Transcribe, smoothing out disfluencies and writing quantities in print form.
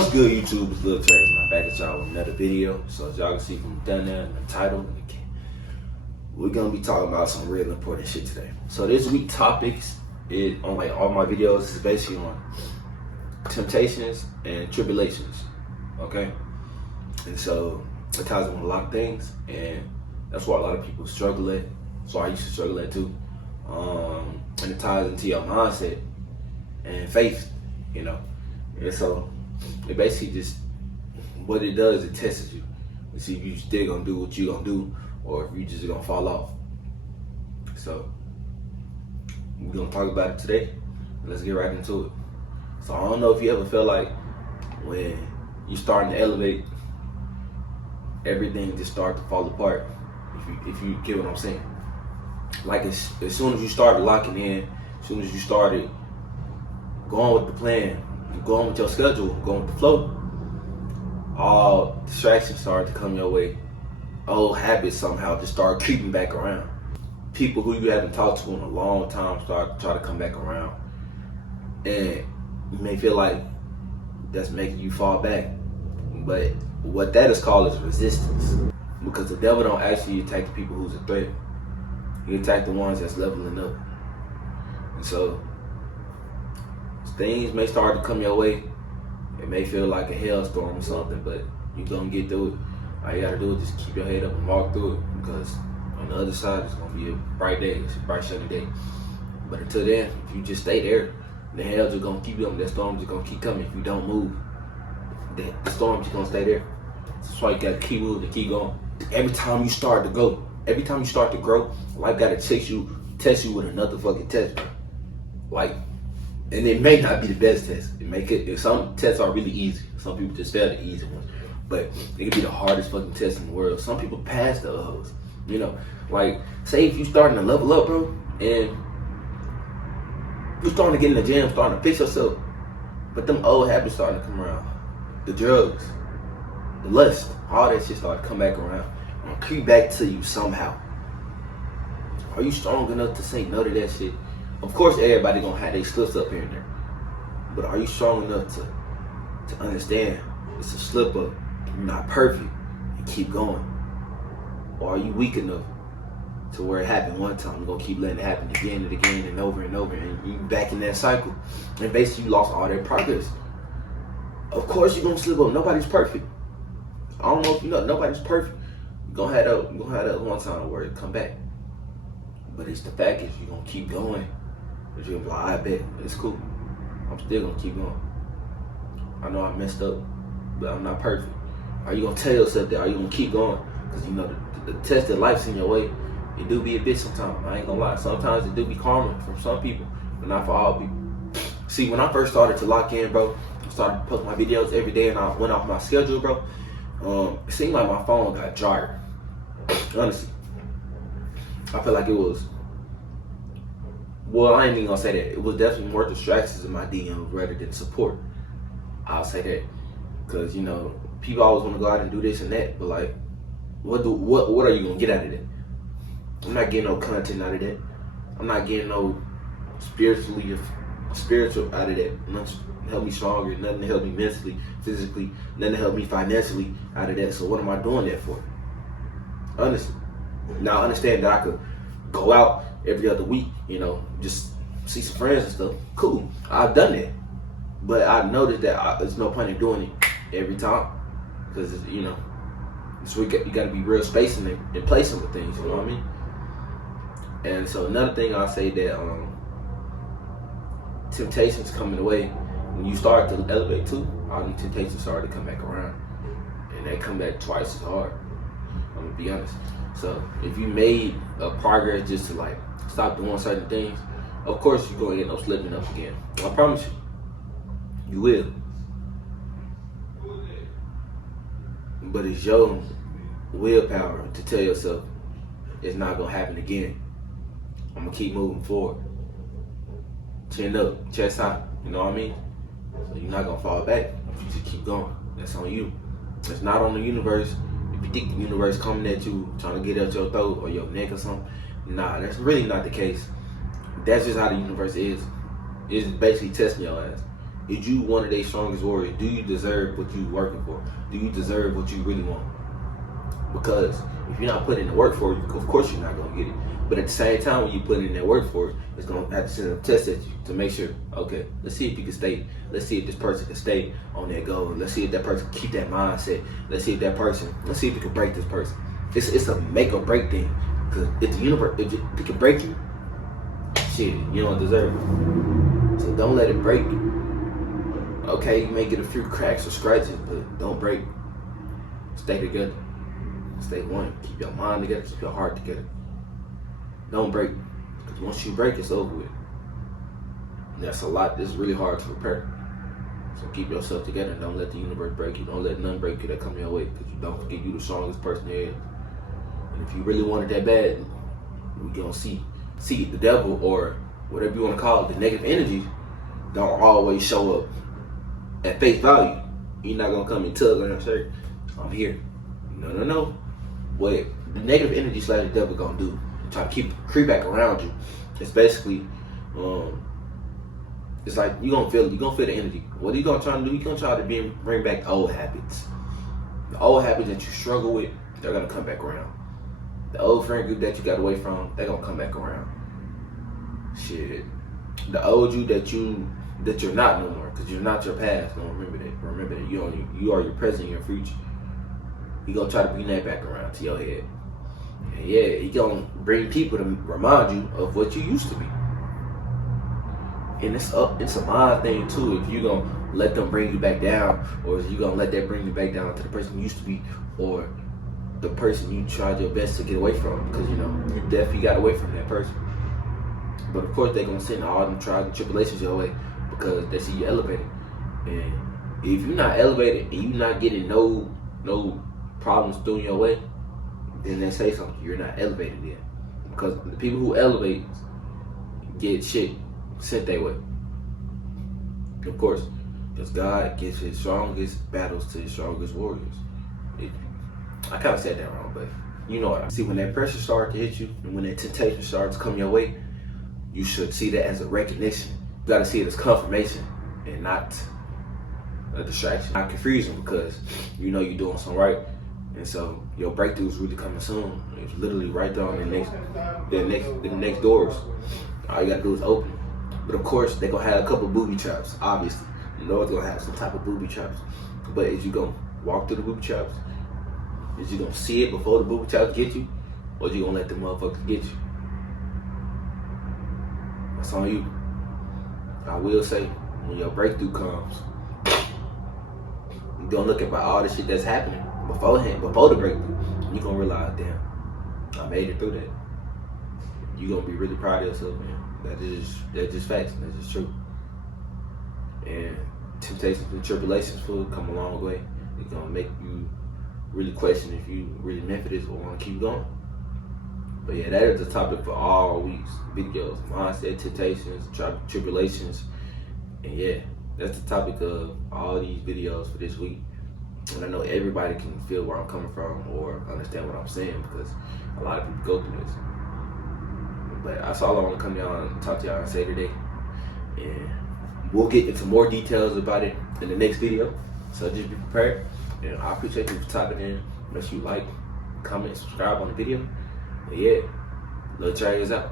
What's good, YouTube? It's Lil Trace, and I'm back at y'all with another video. So as y'all can see from the thumbnail and the title, we're gonna be talking about some real important shit today. So this week's topics is on like all my videos is basically on temptations and tribulations. Okay, and so it ties in with a lot of things, and that's why a lot of people struggle at. So I used to struggle at too. And it ties into your mindset and faith, you know. And so it basically just, what it does, it tests you to see if you still gonna do what you gonna do or if you just gonna fall off. So we're gonna talk about it today. Let's get right into it. So I don't know if you ever feel like when you're starting to elevate, everything just starts to fall apart. If you get what I'm saying. Like as soon as you started locking in, as soon as you started going with the plan, going with your schedule, going with the flow, all distractions started to come your way. Old habits somehow just start creeping back around. People who you haven't talked to in a long time start to try to come back around. And you may feel like that's making you fall back. But what that is called is resistance. Because the devil don't actually attack the people who's a threat. He attack the ones that's leveling up. And so things may start to come your way. It may feel like a hailstorm or something, but you're gonna get through it. All you gotta do is just keep your head up and walk through it, because on the other side it's gonna be a bright day, it's a bright sunny day. But until then, if you just stay there, the hell's just gonna keep coming, that storm's just gonna keep coming. If you don't move, the storm's just gonna stay there. That's why you gotta keep moving and keep going. Every time you start to go, every time you start to grow, life gotta test you with another fucking test. Like, and it may not be the best test. Some tests are really easy. Some people just fail the easy ones. But it could be the hardest fucking test in the world. Some people pass the others. You know, like say if you starting to level up, bro, and you're starting to get in the gym, starting to fix yourself, but them old habits starting to come around. The drugs, the lust, all that shit starting to come back around and creep back to you somehow. Are you strong enough to say no to that shit? Of course, everybody gonna have their slips up here and there, but are you strong enough to understand it's a slip up, you're not perfect, and keep going? Or are you weak enough to where it happened one time, you're gonna keep letting it happen again and again and over, and you back in that cycle, and basically you lost all that progress. Of course you're gonna slip up. Nobody's perfect. I don't know if you know, nobody's perfect. You're gonna have that one time where it come back. But it's the fact is you're gonna keep going. But you're gonna be like, I bet it's cool. I'm still gonna keep going. I know I messed up, but I'm not perfect. Are you gonna tell yourself that? Are you gonna keep going? Because you know the test that life's in your way, it do be a bitch sometimes. I ain't gonna lie. Sometimes it do be karma from some people, but not for all people. See, when I first started to lock in, bro, I started to post my videos every day, and I went off my schedule, bro. It seemed like my phone got drier. Honestly, I feel like it was. Well, I ain't even gonna say that. It was definitely more distractions in my DM rather than support. I'll say that, because you know people always want to go out and do this and that, but like, what are you gonna get out of that? I'm not getting no content out of that. I'm not getting no spiritual out of that. Nothing to help me stronger, nothing to help me mentally, physically, nothing to help me financially out of that. So what am I doing that for? Honestly. Now I understand that I could go out every other week, you know, just see some friends and stuff. Cool. I've done that. But I noticed that there's no point in doing it every time. Because, you know, you got to be real spacing and placing with things, you know what I mean? And so another thing I say that temptations coming away, when you start to elevate too, all these temptations start to come back around. And they come back twice as hard. I'm gonna be honest. So if you made a progress just to like stop doing certain things, of course you're gonna end up slipping up again. I promise you. You will. But it's your willpower to tell yourself it's not gonna happen again. I'm gonna keep moving forward. Chin up, chest out, you know what I mean? So you're not gonna fall back if you just keep going. That's on you. It's not on the universe. If you think the universe coming at you, trying to get at your throat or your neck or something, nah, that's really not the case. That's just how the universe is. It's basically testing your ass. Is you one of their strongest warriors? Do you deserve what you working for? Do you deserve what you really want? Because if you're not putting in the work for it, of course you're not gonna get it. But at the same time, when you put in that work for it, it's gonna have to send a test at you to make sure, okay, let's see if you can stay. Let's see if this person can stay on that goal. Let's see if that person can keep that mindset. Let's see if we can break this person. It's a make or break thing. Because if the universe, if it can break you, shit, you don't deserve it. So don't let it break you. Okay, you may get a few cracks or scratches, but don't break. Stay together. Stay one. Keep your mind together. Keep your heart together. Don't break. Because once you break, it's over with. And that's a lot. It's really hard to repair. So keep yourself together and don't let the universe break you. Don't let none break you that come your way. Because you don't forget you the strongest person there is. And if you really want it that bad, we're going to see the devil, or whatever you want to call it, the negative energy don't always show up at face value. You're not going to come and tug on your shirt. I'm here. No. What the negative energy / the devil going to do, try to creep back around you. It's basically, it's like you're gonna feel the energy. What are you gonna try to do? You're gonna try to bring back old habits. The old habits that you struggle with, they're gonna come back around. The old friend group that you got away from, they're gonna come back around. Shit. The old you that you're not no more, because you're not your past. Don't remember that. Remember that you are your present and your future. You gonna try to bring that back around to your head. And yeah, you gonna bring people to remind you of what you used to be. And it's a mind thing too. If you gonna let them bring you back down, or if you gonna let that bring you back down to the person you used to be, or the person you tried your best to get away from, because you definitely got away from that person. But of course they're gonna send all them trials and tribulations your way because they see you elevated. And if you're not elevated and you're not getting no problems thrown your way, then they say something. You're not elevated yet. Because the people who elevate get shit sent their way. Of course, because God gives his strongest battles to his strongest warriors. I kind of said that wrong, but you know what I mean. See, when that pressure starts to hit you, and when that temptation starts to come your way, you should see that as a recognition. You gotta see it as confirmation and not a distraction, not confusion, because you know you're doing something right. And so your breakthrough is really coming soon. It's literally right there on the next doors. All you gotta do is open. But of course, they're gonna have a couple booby traps, obviously. You know it's gonna have some type of booby traps. But is you gonna walk through the booby traps? Is you gonna see it before the booby traps get you? Or is you gonna let them motherfuckers get you? That's on you. I will say, when your breakthrough comes, you're gonna look at all the shit that's happening beforehand, before the breakthrough. You're gonna realize, damn, I made it through that. You're gonna be really proud of yourself, man. That's just facts. That's just true. And temptations and tribulations will come a long way. It's gonna make you really question if you really meant for this or want to keep going. But yeah, that is the topic for all week's videos: mindset, temptations, tribulations, and yeah, that's the topic of all these videos for this week. And I know everybody can feel where I'm coming from or understand what I'm saying, because a lot of people go through this. But that's all I want to come down and talk to y'all and say today. And we'll get into more details about it in the next video. So just be prepared. And I appreciate you for tapping in. Make sure you like, comment, subscribe on the video. And yeah, Lil Trey is out.